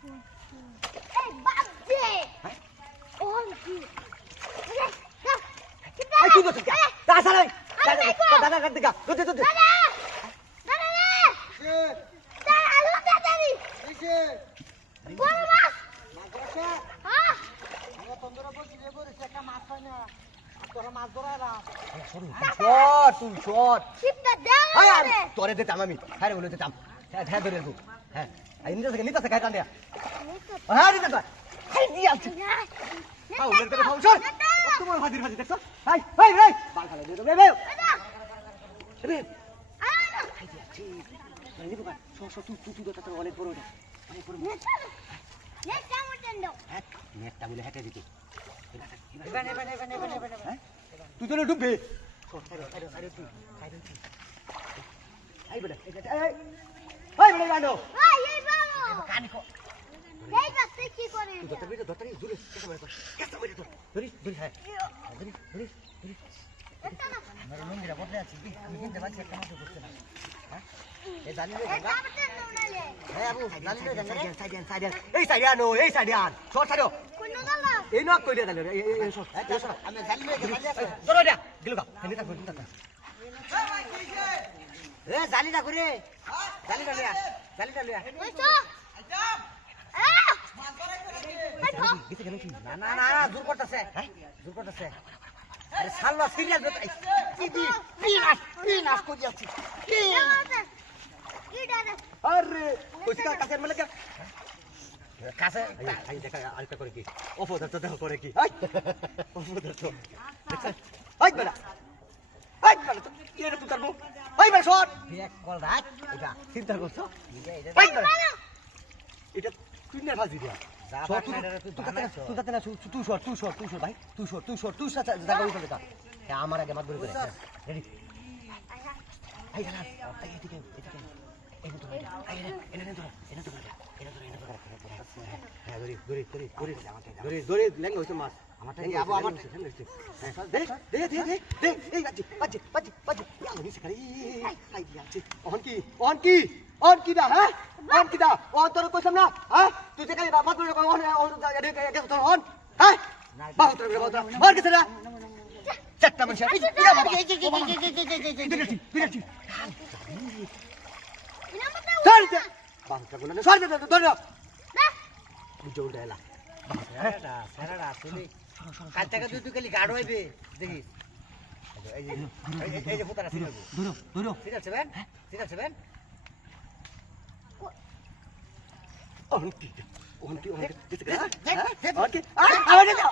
এই বাপ দে ওন কি এই তুই বসে যা তাছাড়া দাদা কাট দিগা দে দাদা দাদা রে দাদা আলু দাদারি কিসে বড় মাছ মাদ্রাসা হ্যাঁ আমরা তন্দরা বসে রে বলেছে একটা মাছ পাই না তোরা মাছ ধরারা সরু তুই শট শিপটা দাও আয় রে তোরে দিতাম আমি হ্যাঁ বলে দিতাম হ্যাঁ ধরে রাখবো হ্যাঁ এই নিতে থেকে টান দেয়া হ্যাঁ নিতে তো এই দি আছে খাও বের করে খাও চল তোমার হাজির হাজির দেখছো হাই হাই রে বাল খালে দে বে বে বে আয় না এই দি আছে এই বুকা সো তুই তো তাতে অনেক বড় এটা অনেক বড় নেটা মটন দাও হ্যাঁ নেটটা বলে হেঁটে দিতে হ্যাঁ তুই তো ডুববে এই বেটা এই বেটা গানো এই বাবা কানি কো এই কাছে কি করে তুই দতরি জুরে কেসা মেরে তো ধরি হ্যাঁ ধরি এটা না আমার লঙ্গিরা বদলে আছে আমি কিনতে পারছি একটা মাছ করতে না হ্যাঁ এই জানি রে এটা মটন নালে হ্যাঁ আবু জানি রে সাইডিয়ান এই সাইডিয়ান শর্ট ছাড়ো কোন গালা এই নক কই দে এই শর্ট আমি জানি রে জরো দে গিলো কা আমি তা কই তা এ জালিটা করে জালিটা লিয়া ওই তো গিতে কেন না জোর করতেছে হ্যাঁ জোর করতেছে আরে সাল্লা সিরিয়াস বেটা কি পিনাস কই যাচ্ছি আরে কইটা কাছে মানে কাছে আই দেখা আলকা করে কি অপদার তো দেখো করে কি অপদার তো দেখছ আই বেটা তো কি রে তুই তার মুখ আই বেটা শট এক কল রাখ এটা চিন্তা করছো আই বেটা এটা তুই না ফাজি দিয়া তুই শট ভাই তুই শট জায়গা উঠে দেখা আমার আগে মাত করে রেডি আই জানা এদিকে এই তো এনে ধরে লেঙ্গা হইছে মাছ আমার টাইম আবু আমার দে এই বাজি আমি নিছে খালি আই দিয়াছে অন কি দা হ্যাঁ অন কি দা অন তোর কইছাম না হ্যাঁ তুই যে খালি মাত করে অন তোর অন হ্যাঁ বাহুত রে বাহুত আর কিছু না চারটা মানুষ এই বিরাটি সর দে বাহুত গুলো না সর দে ধর বুঝো উল্টাইলা সারাটা তুই কাল টাকা তুই খালি গাড় হইবে দেখিস এই যে ফুটাটা ছিল ধরো ঠিক আছে বেন অনকি আবার যাও